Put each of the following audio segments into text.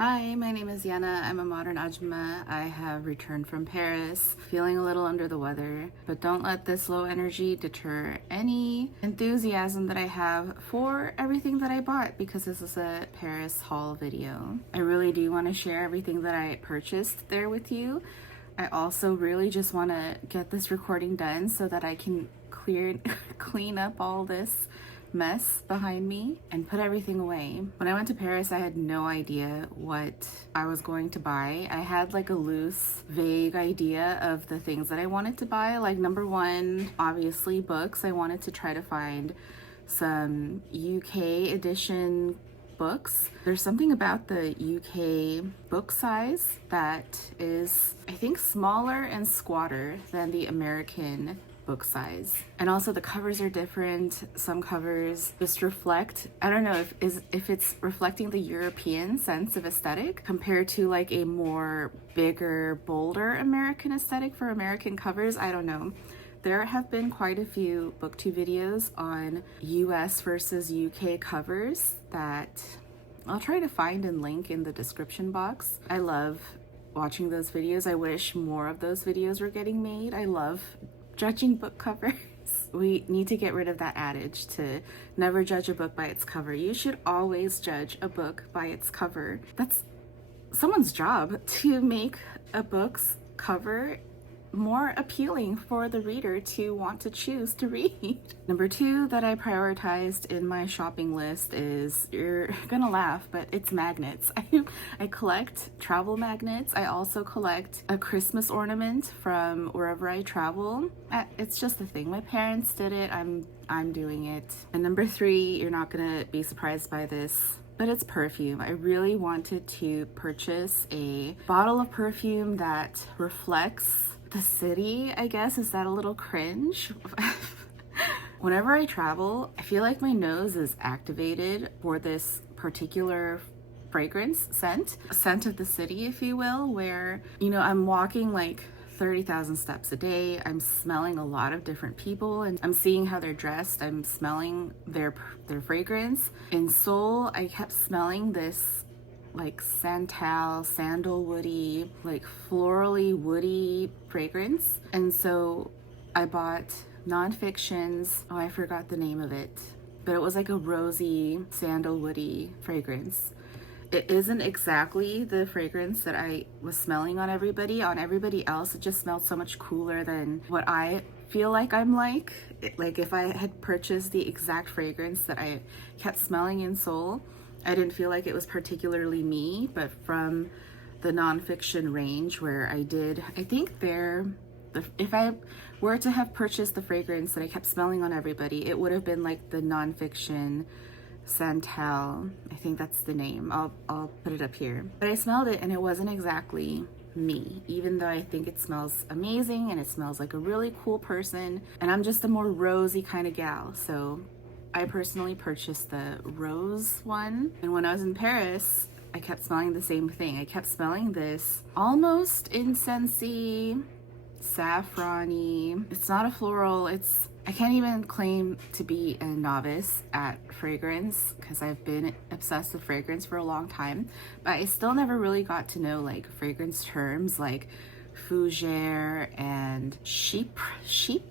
Hi, my name is Yana. I'm a modern Ajumma. I have returned from Paris, feeling a little under the weather, but don't let this low energy deter any enthusiasm that I have for everything that I bought, because this is a Paris haul video. I really do want to share everything that I purchased there with you. I also really just want to get this recording done so that I can clean up all this mess behind me and put everything away. When I went to Paris, I had no idea what I was going to buy. I had like a loose, vague idea of the things that I wanted to buy. Like number one, obviously books. I wanted to try to find some UK edition books. There's something about the UK book size that is, I think, smaller and squatter than the American book size. And also the covers are different. Some covers just reflect, I don't know if it's reflecting the European sense of aesthetic compared to like a more bigger, bolder American aesthetic for American covers. I don't know. There have been quite a few booktube videos on US versus UK covers that I'll try to find and link in the description box. I love watching those videos. I wish more of those videos were getting made. I love judging book covers. We need to get rid of that adage to never judge a book by its cover. You should always judge a book by its cover. That's someone's job, to make a book's cover more appealing for the reader to want to choose to read. Number two that I prioritized in my shopping list is, you're gonna laugh, but it's magnets. I collect travel magnets. I also collect a Christmas ornament from wherever I travel. It's just a thing. My parents did it. I'm doing it. And number three, you're not gonna be surprised by this, but it's perfume. I really wanted to purchase a bottle of perfume that reflects the city, I guess. Is that a little cringe? Whenever I travel, I feel like my nose is activated for this particular fragrance scent of the city, if you will, where, you know, I'm walking like 30,000 steps a day. I'm smelling a lot of different people and I'm seeing how they're dressed. I'm smelling their fragrance. In Seoul, I kept smelling this like santal, sandalwoody, like florally woody fragrance. And so I bought nonfiction's, I forgot the name of it, but it was like a rosy sandalwoody fragrance. It isn't exactly the fragrance that I was smelling on everybody. On everybody else, it just smelled so much cooler than what I feel like I'm like. Like if I had purchased the exact fragrance that I kept smelling in Seoul, I didn't feel like it was particularly me. But from the nonfiction range where I think if I were to have purchased the fragrance that I kept smelling on everybody, it would have been like the nonfiction Santal. I think that's the name. I'll put it up here. But I smelled it and it wasn't exactly me, even though I think it smells amazing and it smells like a really cool person. And I'm just a more rosy kind of gal. So I personally purchased the rose one. And when I was in Paris, I kept smelling the same thing. I kept smelling this almost incensey, saffron-y. It's not a floral. I can't even claim to be a novice at fragrance because I've been obsessed with fragrance for a long time, but I still never really got to know like fragrance terms like fougere and chypre.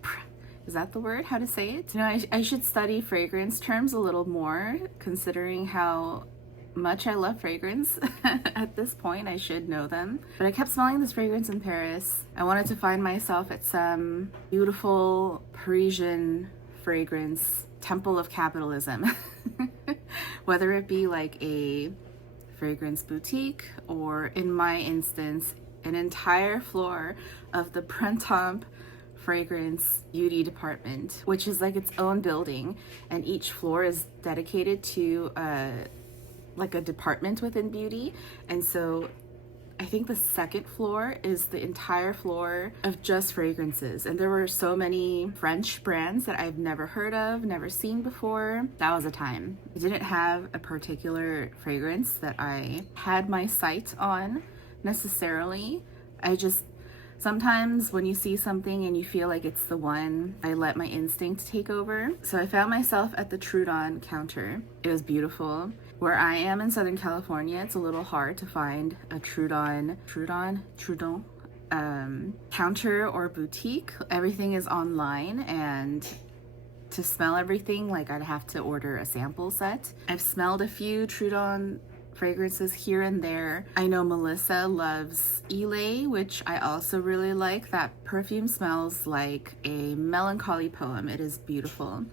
Is that the word? How to say it? You know, I should study fragrance terms a little more, considering how much I love fragrance. At this point, I should know them. But I kept smelling this fragrance in Paris. I wanted to find myself at some beautiful Parisian fragrance temple of capitalism. Whether it be like a fragrance boutique or, in my instance, an entire floor of the Printemps fragrance beauty department, which is like its own building, and each floor is dedicated to like a department within beauty. And so I think the second floor is the entire floor of just fragrances. And there were so many French brands that I've never heard of, never seen before. That was a time. I didn't have a particular fragrance that I had my sight on necessarily. Sometimes when you see something and you feel like it's the one, I let my instinct take over. So I found myself at the Trudon counter. It was beautiful. Where I am in Southern California, it's a little hard to find a Trudon counter or boutique. Everything is online, and to smell everything, like I'd have to order a sample set. I've smelled a few Trudon fragrances here and there. I know Melissa loves Ile, which I also really like. That perfume smells like a melancholy poem. It is beautiful.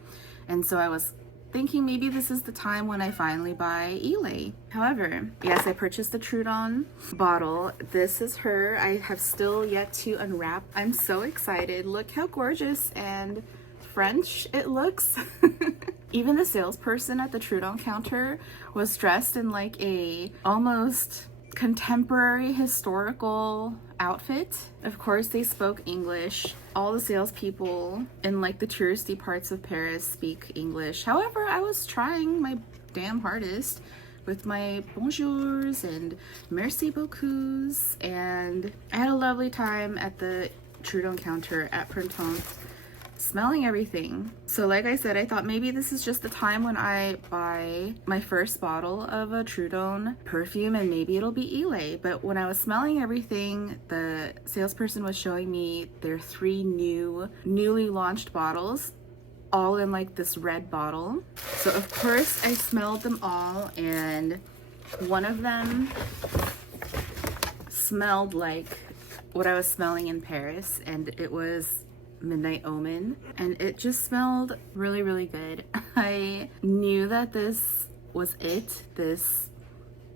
And so I was thinking maybe this is the time when I finally buy Ile. However, yes, I purchased the Trudon bottle. This is her. I have still yet to unwrap. I'm so excited. Look how gorgeous and French it looks. Even the salesperson at the Trudon counter was dressed in like a almost contemporary historical outfit. Of course, they spoke English. All the salespeople in like the touristy parts of Paris speak English. However, I was trying my damn hardest with my bonjours and merci beaucoup, and I had a lovely time at the Trudon counter at Printemps, smelling everything. So like I said, I thought maybe this is just the time when I buy my first bottle of a Trudon perfume and maybe it'll be Ile. But when I was smelling everything, the salesperson was showing me their 3 newly launched bottles, all in like this red bottle. So of course I smelled them all, and one of them smelled like what I was smelling in Paris, and it was Midnight Omen, and it just smelled really, really good. I knew that this was it. This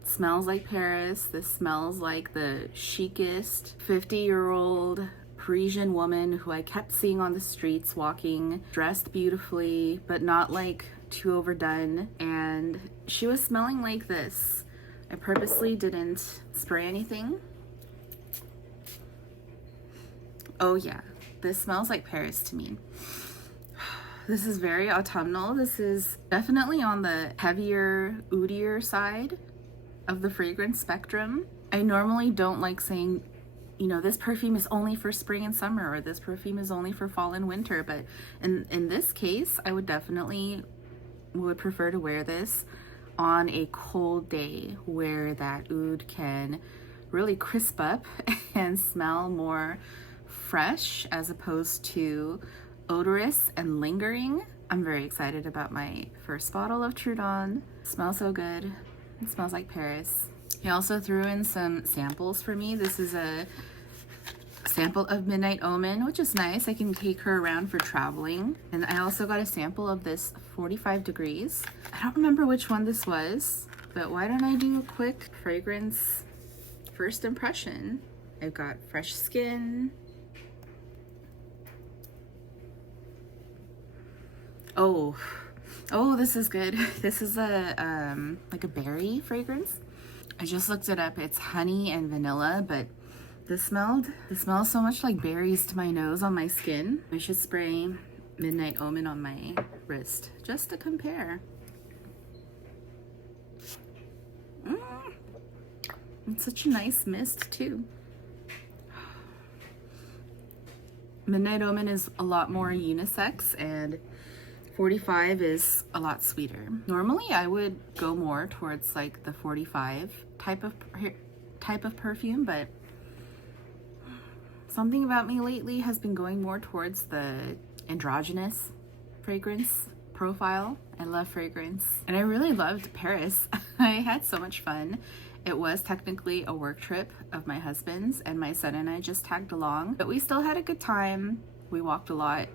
smells like Paris. This smells like the chicest 50-year-old Parisian woman who I kept seeing on the streets walking, dressed beautifully, but not like too overdone. And she was smelling like this. I purposely didn't spray anything. Oh yeah. This smells like Paris to me. This is very autumnal. This is definitely on the heavier, outier side of the fragrance spectrum. I normally don't like saying, you know, this perfume is only for spring and summer, or this perfume is only for fall and winter, but in this case, I would definitely prefer to wear this on a cold day where that oud can really crisp up and smell more fresh as opposed to odorous and lingering. I'm very excited about my first bottle of Trudon. It smells so good. It smells like Paris. He also threw in some samples for me. This is a sample of Midnight Omen, which is nice. I can take her around for traveling. And I also got a sample of this 45 degrees. I don't remember which one this was, but why don't I do a quick fragrance first impression? I've got fresh skin. Oh, this is good. This is a like a berry fragrance. I just looked it up. It's honey and vanilla, but this smells so much like berries to my nose on my skin. I should spray Midnight Omen on my wrist just to compare. It's such a nice mist too. Midnight Omen is a lot more unisex, and 45 is a lot sweeter. Normally I would go more towards like the 45 type of perfume, but something about me lately has been going more towards the androgynous fragrance profile. I love fragrance, and I really loved Paris. I had so much fun. It was technically a work trip of my husband's, and my son and I just tagged along, but we still had a good time. We walked a lot.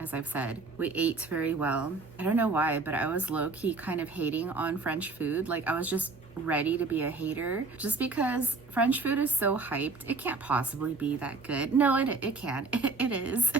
As I've said, we ate very well. I don't know why, but I was low-key kind of hating on French food. Like, I was just ready to be a hater just because French food is so hyped. It can't possibly be that good. No, it can. It is.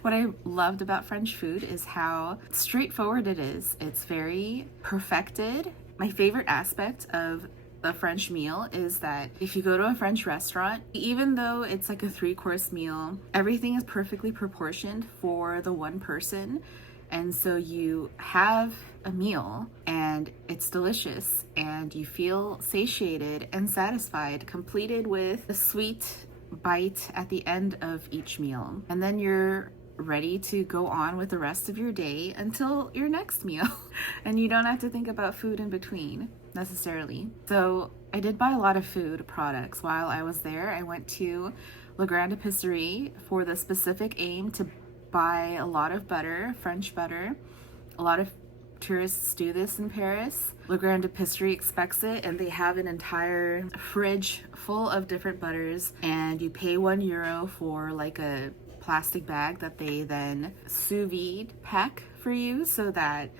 What I loved about French food is how straightforward it is. It's very perfected. My favorite aspect of a French meal is that if you go to a French restaurant, even though it's like a 3-course meal, everything is perfectly proportioned for the one person. And so you have a meal and it's delicious and you feel satiated and satisfied, completed with a sweet bite at the end of each meal. And then you're ready to go on with the rest of your day until your next meal. And you don't have to think about food in between necessarily. So I did buy a lot of food products while I was there. I went to La Grande Epicerie for the specific aim to buy a lot of butter, French butter. A lot of tourists do this in Paris. La Grande Epicerie expects it, and they have an entire fridge full of different butters, and you pay €1 for like a plastic bag that they then sous vide pack for you so that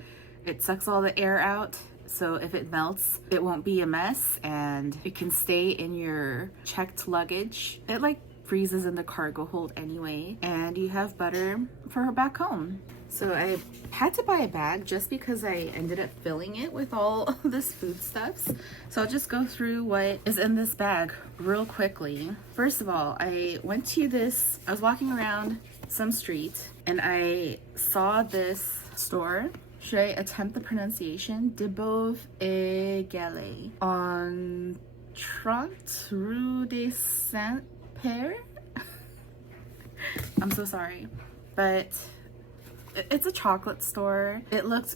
it sucks all the air out. So if it melts, it won't be a mess, and it can stay in your checked luggage. It like freezes in the cargo hold anyway, and you have butter for back home. So I had to buy a bag just because I ended up filling it with all this foodstuffs. So I'll just go through what is in this bag real quickly. First of all, I was walking around some street and I saw this store. Should I attempt the pronunciation? Debauve Gallais on 30 Rue des Saint-Père. I'm so sorry, but it's a chocolate store. It looks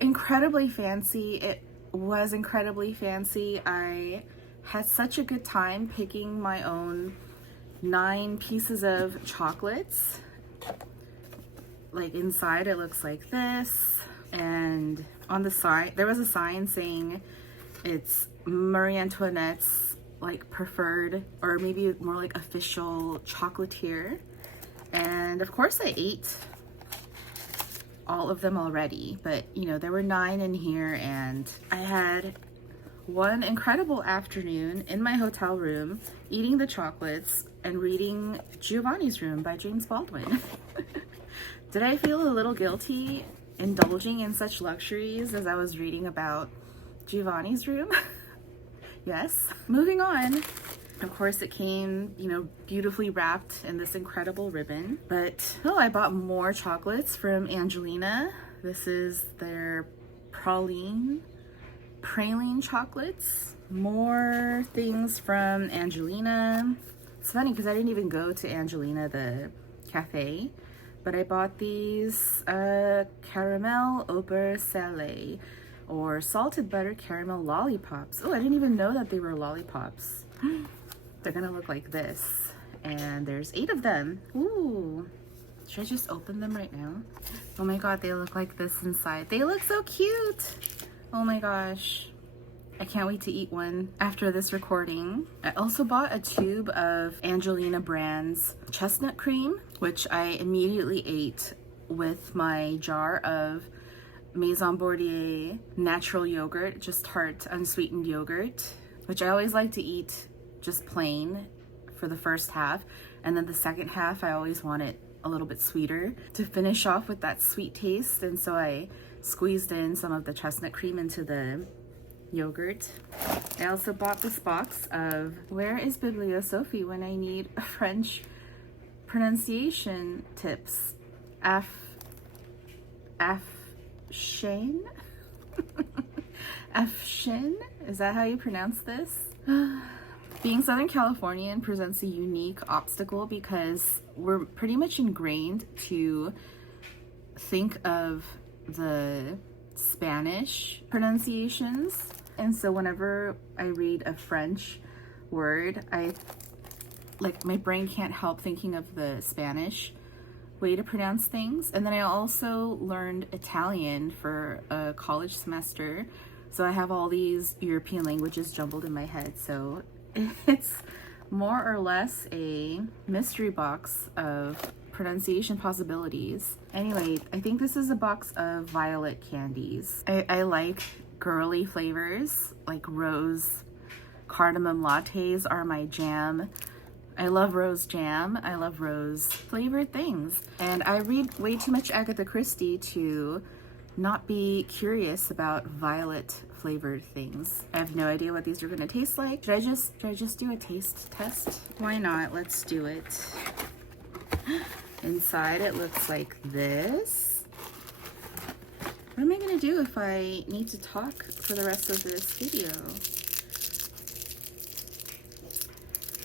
incredibly fancy. It was incredibly fancy. I had such a good time picking my own 9 pieces of chocolates. Like inside it looks like this, and on the side there was a sign saying it's Marie Antoinette's like preferred, or maybe more like official chocolatier. And of course I ate all of them already, but you know, there were 9 in here, and I had one incredible afternoon in my hotel room eating the chocolates and reading Giovanni's Room by James Baldwin. Did I feel a little guilty indulging in such luxuries as I was reading about Giovanni's Room? Yes. Moving on. Of course it came, you know, beautifully wrapped in this incredible ribbon. But, oh, I bought more chocolates from Angelina. This is their praline chocolates. More things from Angelina. It's funny because I didn't even go to Angelina, the cafe. But I bought these caramel au beurre salé, or salted butter caramel lollipops. Oh, I didn't even know that they were lollipops. They're gonna look like this, and there's 8 of them. Ooh, should I just open them right now? Oh my god, they look like this inside. They look so cute. Oh my gosh, I can't wait to eat one after this recording. I also bought a tube of Angelina brand's chestnut cream, which I immediately ate with my jar of Maison Bordier natural yogurt, just tart unsweetened yogurt, which I always like to eat just plain for the first half, and then the second half I always want it a little bit sweeter to finish off with that sweet taste. And so I squeezed in some of the chestnut cream into the yogurt. I also bought this box of Where is Bibliosophie when I need French pronunciation tips. Afshin? Afshin? Is that how you pronounce this? Being Southern Californian presents a unique obstacle because we're pretty much ingrained to think of the Spanish pronunciations. And so whenever I read a French word, my brain can't help thinking of the Spanish way to pronounce things. And then I also learned Italian for a college semester. So I have all these European languages jumbled in my head. So it's more or less a mystery box of pronunciation possibilities. Anyway, I think this is a box of violet candies. I like girly flavors, like rose cardamom lattes are my jam. I love rose jam. I love rose flavored things. And I read way too much Agatha Christie to not be curious about violet flavored things. I have no idea what these are gonna taste like. Should I just do a taste test? Why not? Let's do it. Inside it looks like this. What am I gonna do if I need to talk for the rest of this video?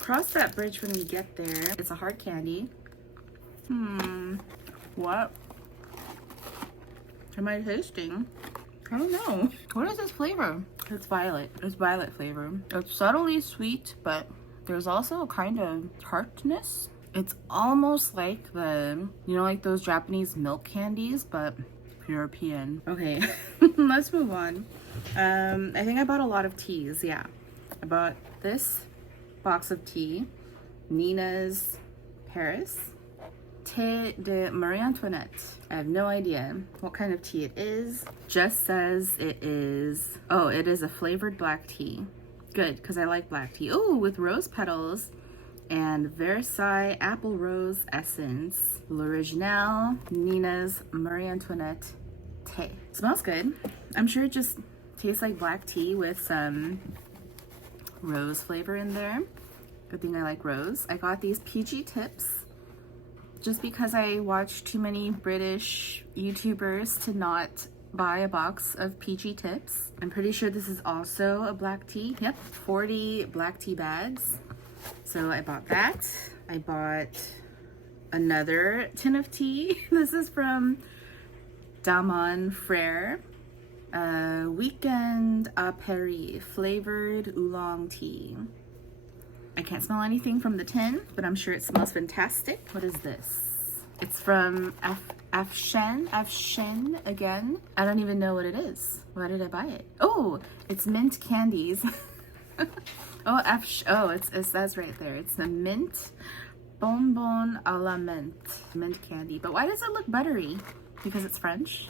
Cross that bridge when we get there. It's a hard candy. What am I tasting? I don't know. What is this flavor? It's violet. It's violet flavor. It's subtly sweet, but there's also a kind of tartness. It's almost like the, you know, like those Japanese milk candies, but European. Okay, let's move on. I think I bought a lot of teas. Yeah, I bought this box of tea, Nina's Paris Thé de Marie Antoinette. I have no idea what kind of tea it is. Just says it is, oh, it is a flavored black tea. Good, because I like black tea. Oh, with rose petals and Versailles apple rose essence. L'Original Nina's Marie Antoinette Thé. Smells good. I'm sure it just tastes like black tea with some rose flavor in there. Good thing I like rose. I got these PG tips just because I watch too many British YouTubers to not buy a box of PG tips. I'm pretty sure this is also a black tea. Yep, 40 black tea bags. So I bought that. I bought another tin of tea. This is from Damon Frere. Weekend Epicerie flavored oolong tea. I can't smell anything from the tin, but I'm sure it smells fantastic. What is this? It's from Afshen again. I don't even know what it is. Why did I buy it? Oh, it's mint candies. It says right there. It's a mint bonbon à la mint candy. But why does it look buttery? Because it's French.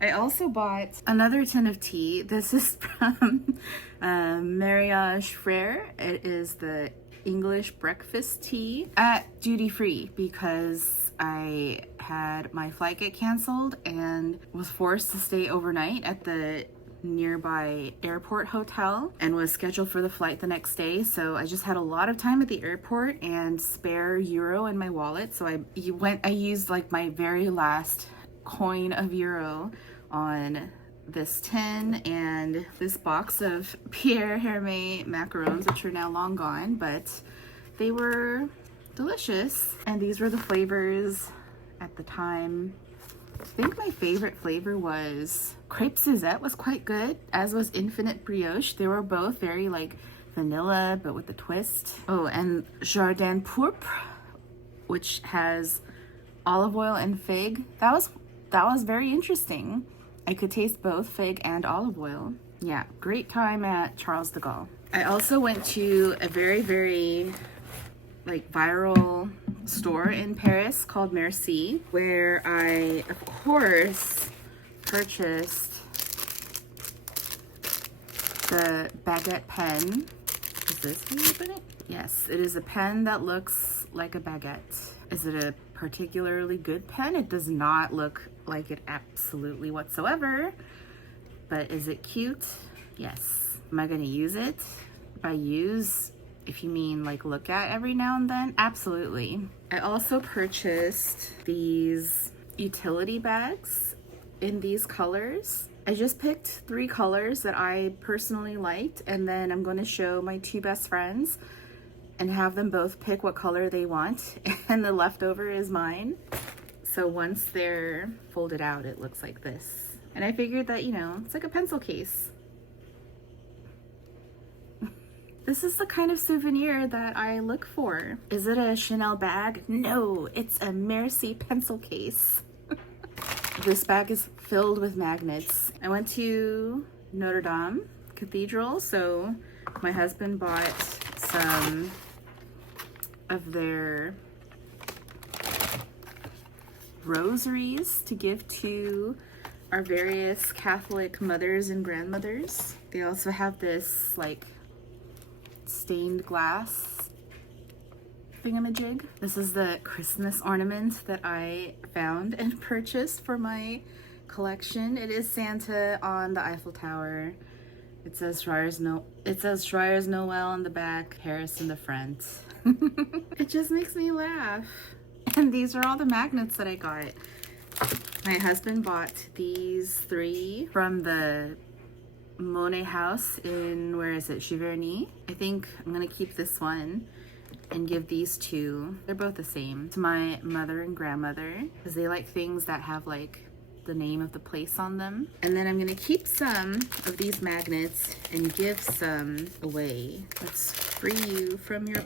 I also bought another tin of tea. This is from Mariage Frere. It is the English breakfast tea at duty free because I had my flight get canceled and was forced to stay overnight at the nearby airport hotel and was scheduled for the flight the next day. So I just had a lot of time at the airport and spare euro in my wallet. So I used like my very last coin of euro on this tin and this box of Pierre Hermé macarons, which are now long gone, but they were delicious. And these were the flavors at the time. I think my favorite flavor was crepe Suzette, was quite good, as was infinite brioche. They were both very like vanilla, but with a twist. Oh, and Jardin Pourpre, which has olive oil and fig. That was very interesting. I could taste both fig and olive oil. Yeah, great time at Charles de Gaulle. I also went to a very, very like viral store in Paris called Merci, where I, of course, purchased the baguette pen. Is this how you open it? Yes, it is a pen that looks like a baguette. Is it a particularly good pen? It does not look like it absolutely whatsoever, but is it cute? Yes. Am I gonna use it? By use, if you mean like look at every now and then, absolutely. I also purchased these utility bags in these colors. I just picked 3 colors that I personally liked, and then I'm going to show my 2 best friends and have them both pick what color they want, and the leftover is mine. So once they're folded out, it looks like this. And I figured that, you know, it's like a pencil case. This is the kind of souvenir that I look for. Is it a Chanel bag? No, it's a Merci pencil case. This bag is filled with magnets. I went to Notre Dame Cathedral, so my husband bought some of their rosaries to give to our various Catholic mothers and grandmothers. They also have this like stained glass thingamajig. This is the Christmas ornament that I found and purchased for my collection. It is Santa on the Eiffel Tower. It says Joyeux Noel on the back, Paris in the front. It just makes me laugh. And these are all the magnets that I got. My husband bought these 3 from the Monet house in, where is it, Giverny. I think I'm gonna keep this one and give these two, they're both the same, to my mother and grandmother, because they like things that have like the name of the place on them. And then I'm gonna keep some of these magnets and give some away. Let's free you from your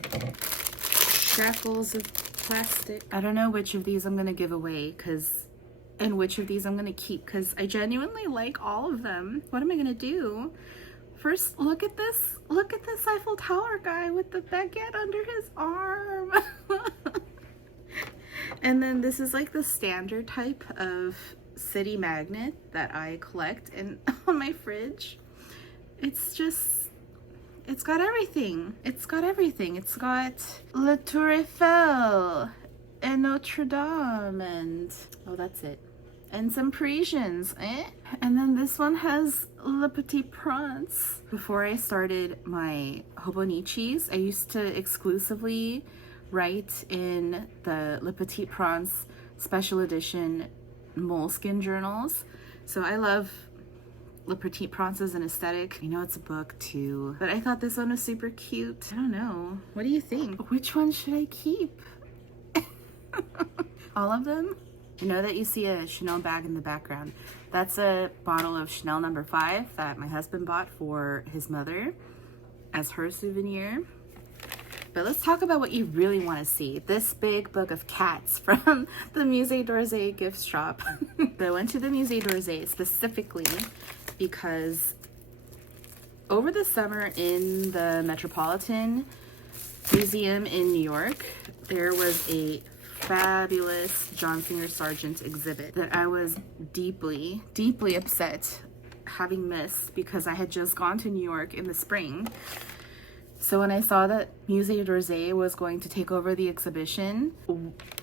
shackles of plastic. I don't know which of these I'm gonna give away and which of these I'm gonna keep, because I genuinely like all of them. What am I gonna do? First, look at this Eiffel Tower guy with the baguette under his arm. And then this is like the standard type of city magnet that I collect on my fridge. It's got everything. It's got La Tour Eiffel and Notre Dame and, oh, that's it. And some Parisians, And then this one has Le Petit Prince. Before I started my Hobonichis, I used to exclusively write in the Le Petit Prince special edition moleskin journals. So I love Le Petit Prince as an aesthetic. I know it's a book too, but I thought this one was super cute. I don't know. What do you think? Which one should I keep? All of them? You know that you see a Chanel bag in the background. That's a bottle of Chanel No. 5 that my husband bought for his mother as her souvenir. But let's talk about what you really want to see. This big book of cats from the Musée d'Orsay gift shop. I went to the Musée d'Orsay specifically because over the summer in the Metropolitan Museum in New York, there was a fabulous John Singer Sargent exhibit that I was deeply, deeply upset having missed because I had just gone to New York in the spring. So when I saw that Musée d'Orsay was going to take over the exhibition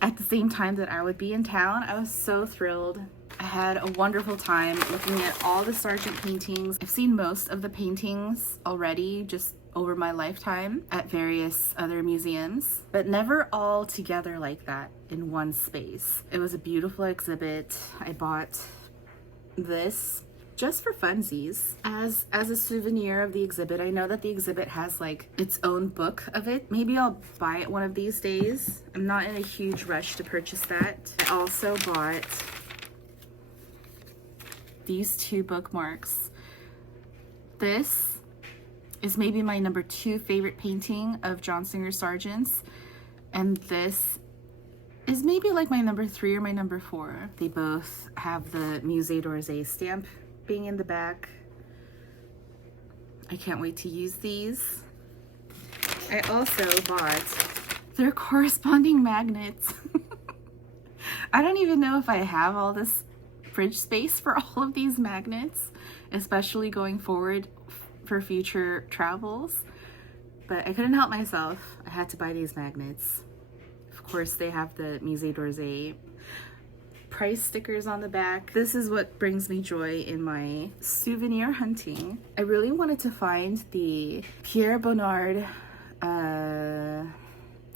at the same time that I would be in town, I was so thrilled. I had a wonderful time looking at all the Sargent paintings. I've seen most of the paintings already just over my lifetime at various other museums, but never all together like that in one space. It was a beautiful exhibit. I bought this just for funsies as a souvenir of the exhibit. I know that the exhibit has like its own book of it. Maybe I'll buy it one of these days. I'm not in a huge rush to purchase that. I also bought these two bookmarks. This is maybe my number 2 favorite painting of John Singer Sargent's, and this is maybe like my number 3 or my number 4. They both have the Musée d'Orsay stamp being in the back. I can't wait to use these. I also bought their corresponding magnets. I don't even know if I have all this fridge space for all of these magnets, especially going forward for future travels, but I couldn't help myself. I had to buy these magnets. Of course, they have the Musée d'Orsay price stickers on the back. This is what brings me joy in my souvenir hunting. I really wanted to find the Pierre Bonnard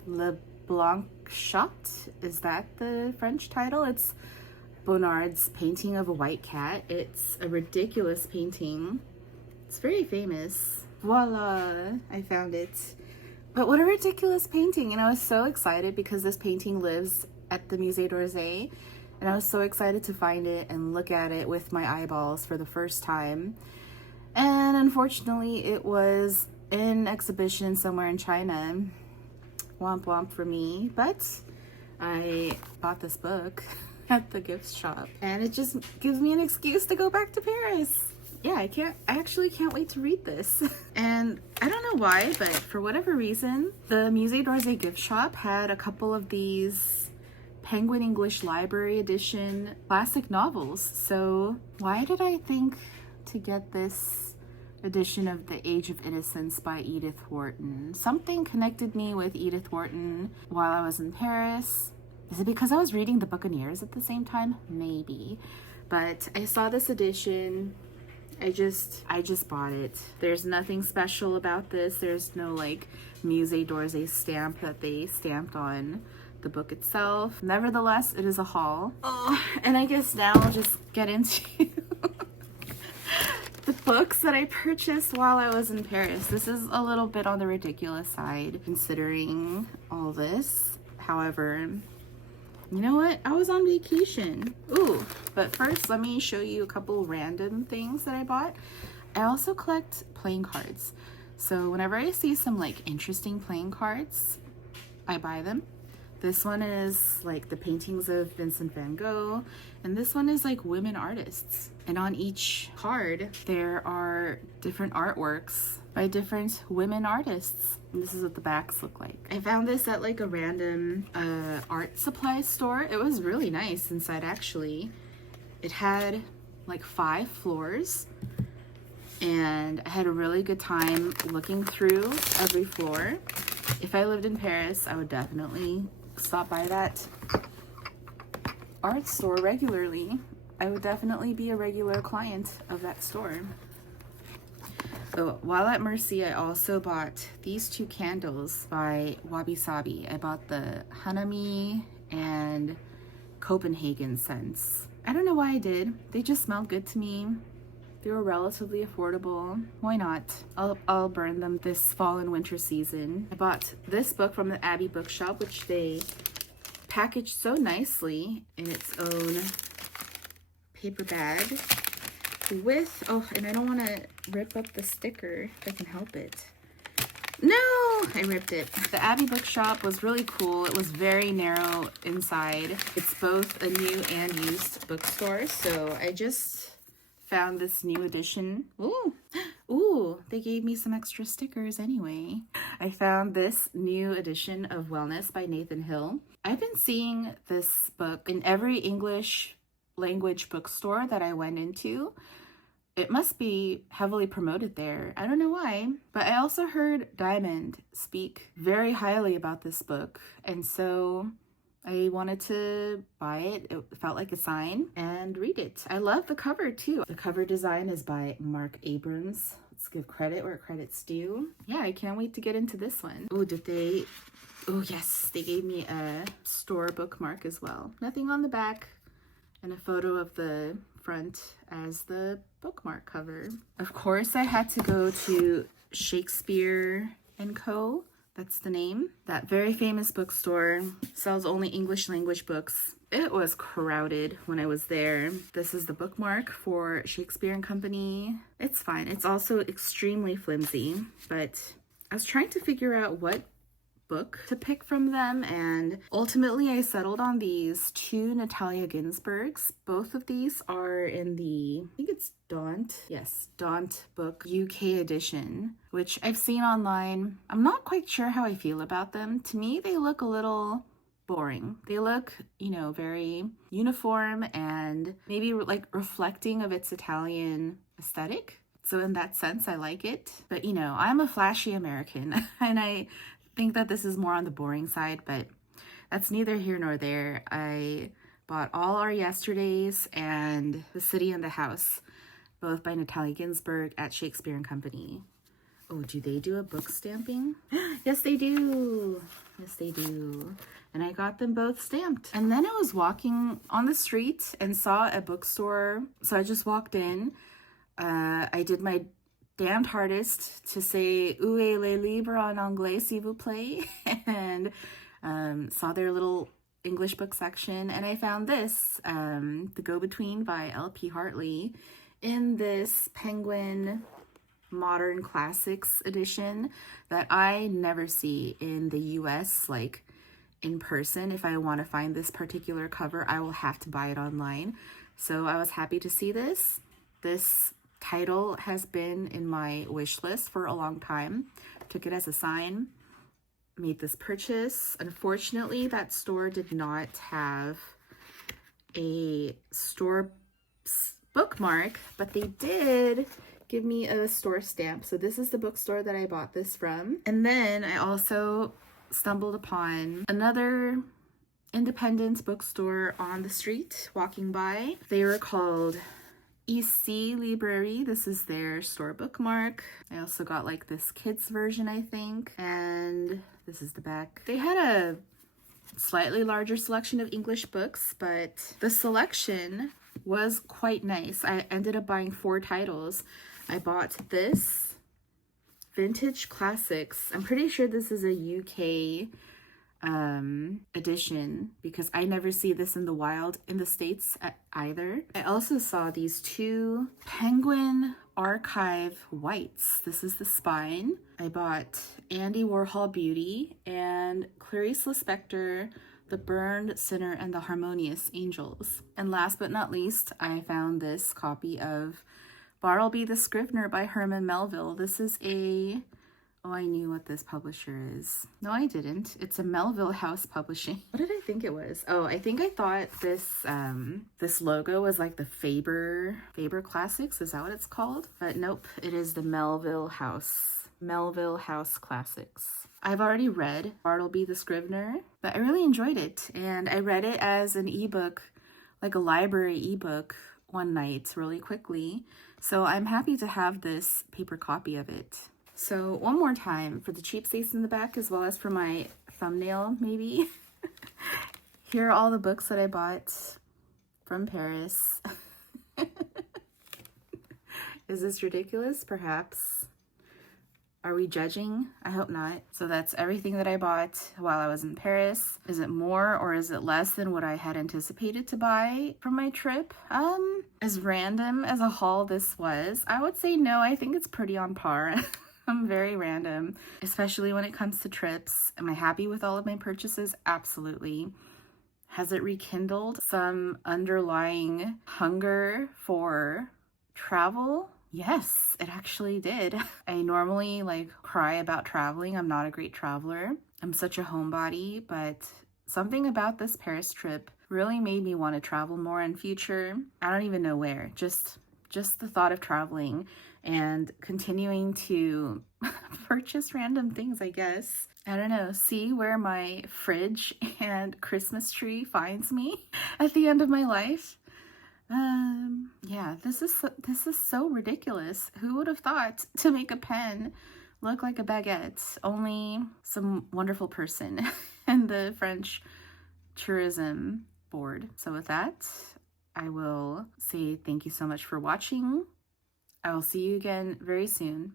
Le Blanc Shot. Is that the French title? It's Bonnard's painting of a white cat. It's a ridiculous painting. It's very famous. Voila, I found it. But what a ridiculous painting. And I was so excited because this painting lives at the Musée d'Orsay. And I was so excited to find it and look at it with my eyeballs for the first time. And unfortunately, it was in exhibition somewhere in China. Womp womp for me. But I bought this book at the gift shop. And it just gives me an excuse to go back to Paris. Yeah, I actually can't wait to read this. And I don't know why, but for whatever reason, the Musée d'Orsay gift shop had a couple of these Penguin English Library edition classic novels. So why did I think to get this edition of The Age of Innocence by Edith Wharton? Something connected me with Edith Wharton while I was in Paris. Is it because I was reading The Buccaneers at the same time? Maybe. But I saw this edition. I just bought it. There's nothing special about this. There's no like Musée d'Orsay stamp that they stamped on the book itself. Nevertheless, it is a haul. Oh, and I guess now I'll just get into the books that I purchased while I was in Paris. This is a little bit on the ridiculous side considering all this. However, you know what? I was on vacation. Ooh, but first let me show you a couple random things that I bought. I also collect playing cards. So whenever I see some like interesting playing cards, I buy them. This one is like the paintings of Vincent van Gogh, and this one is like women artists. And on each card, there are different artworks by different women artists. And this is what the backs look like. I found this at like a random art supply store. It was really nice inside actually. It had like 5 floors, and I had a really good time looking through every floor. If I lived in Paris, I would definitely stop by that art store regularly. I would definitely be a regular client of that store. So while at Merci, I also bought these 2 candles by Wabi Sabi. I bought the Hanami and Copenhagen scents. I don't know why I did. They just smelled good to me. They were relatively affordable. Why not? I'll burn them this fall and winter season. I bought this book from the Abbey Bookshop, which they packaged so nicely in its own paper bag with, oh, and I don't want to rip up the sticker if I can help it. No, I ripped it. The Abbey Bookshop was really cool. It was very narrow inside. It's both a new and used bookstore, so I just found this new edition. Ooh, they gave me some extra stickers anyway. I found this new edition of Wellness by Nathan Hill. I've been seeing this book in every English language bookstore that I went into. It must be heavily promoted there. I don't know why, but I also heard Diamond speak very highly about this book, and so I wanted to buy it. It felt like a sign and read it. I love the cover too. The cover design is by Mark Abrams. Let's give credit where credit's due. Yeah, I can't wait to get into this one. Oh, oh yes, they gave me a store bookmark as well. Nothing on the back, and a photo of the front as the bookmark cover. Of course, I had to go to Shakespeare and Co. That's the name. That very famous bookstore sells only English language books. It was crowded when I was there. This is the bookmark for Shakespeare and Company. It's fine. It's also extremely flimsy, but I was trying to figure out what book to pick from them, and ultimately I settled on these 2 Natalia Ginzburgs. Both of these are in the, I think it's Daunt. Yes, Daunt book UK edition, which I've seen online. I'm not quite sure how I feel about them. To me, they look a little boring. They look, you know, very uniform and maybe like reflecting of its Italian aesthetic. So in that sense, I like it. But you know, I'm a flashy American and I think that this is more on the boring side, but that's neither here nor there. I bought All Our Yesterdays and The City and the House, both by Natalia Ginzburg at Shakespeare and Company. Oh, do they do a book stamping? Yes, they do. Yes, they do. And I got them both stamped. And then I was walking on the street and saw a bookstore. So I just walked in. I did my damned hardest to say "Où est le livre en anglais, s'il vous plaît?" and saw their little English book section, and I found this, The Go-Between by L.P. Hartley, in this Penguin Modern Classics edition that I never see in the US, like in person. If I want to find this particular cover, I will have to buy it online. So I was happy to see this. This title has been in my wish list for a long time. Took it as a sign, made this purchase. Unfortunately, that store did not have a store bookmark, but they did give me a store stamp. So this is the bookstore that I bought this from. And then I also stumbled upon another independent bookstore on the street walking by. They were called Ici Librairie. This is their store bookmark. I also got like this kids version, I think, and this is the back. They had a slightly larger selection of English books, but the selection was quite nice. I ended up buying 4 titles. I bought this Vintage Classics. I'm pretty sure this is a UK edition because I never see this in the wild in the States either. I also saw these two Penguin Archive whites. This is the spine. I bought Andy Warhol Beauty and Clarice Lispector, The Burned Sinner and the Harmonious Angels. And last but not least, I found this copy of Bartleby the Scrivener by Herman Melville. This is a, oh, I knew what this publisher is. No, I didn't. It's a Melville House Publishing. What did I think it was? Oh, I think I thought this this logo was like the Faber Classics. Is that what it's called? But nope, it is the Melville House Classics. I've already read Bartleby the Scrivener, but I really enjoyed it. And I read it as an ebook, like a library ebook, one night really quickly. So I'm happy to have this paper copy of it. So one more time for the cheapskates in the back, as well as for my thumbnail, maybe. Here are all the books that I bought from Paris. Is this ridiculous? Perhaps. Are we judging? I hope not. So that's everything that I bought while I was in Paris. Is it more or is it less than what I had anticipated to buy from my trip? As random as a haul this was, I would say no. I think it's pretty on par. I'm very random, especially when it comes to trips. Am I happy with all of my purchases? Absolutely. Has it rekindled some underlying hunger for travel? Yes, it actually did. I normally cry about traveling. I'm not a great traveler. I'm such a homebody, but something about this Paris trip really made me want to travel more in future. I don't even know where. Just the thought of traveling and continuing to purchase random things, I guess. I don't know, see where my fridge and Christmas tree finds me at the end of my life. Yeah, this is so ridiculous. Who would have thought to make a pen look like a baguette? Only some wonderful person in the French tourism board. So with that, I will say thank you so much for watching. I will see you again very soon.